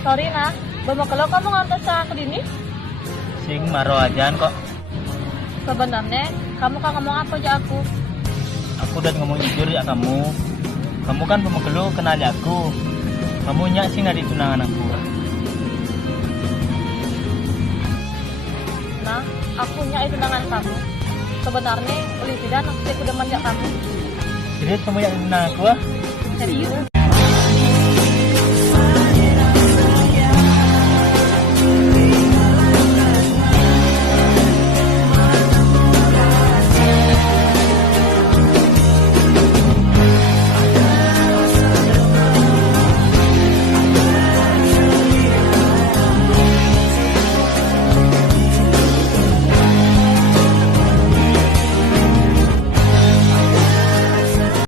Sorry nah, kalau kamu ngantar saya ke sini? Sing maro ajan kok. Sebenarnya kamu kan ngomong apa aja aku? Aku udah ngomong jujur ya kamu. Kamu kan pemegelu kenal aku. Kamu nyak sih nggak di tunangan aku. Nah, aku nyak itu tunangan kamu. Sebenarnya Olivia dan aku udah manja kamu. Jadi kamu yang tunangan aku ah? Serius?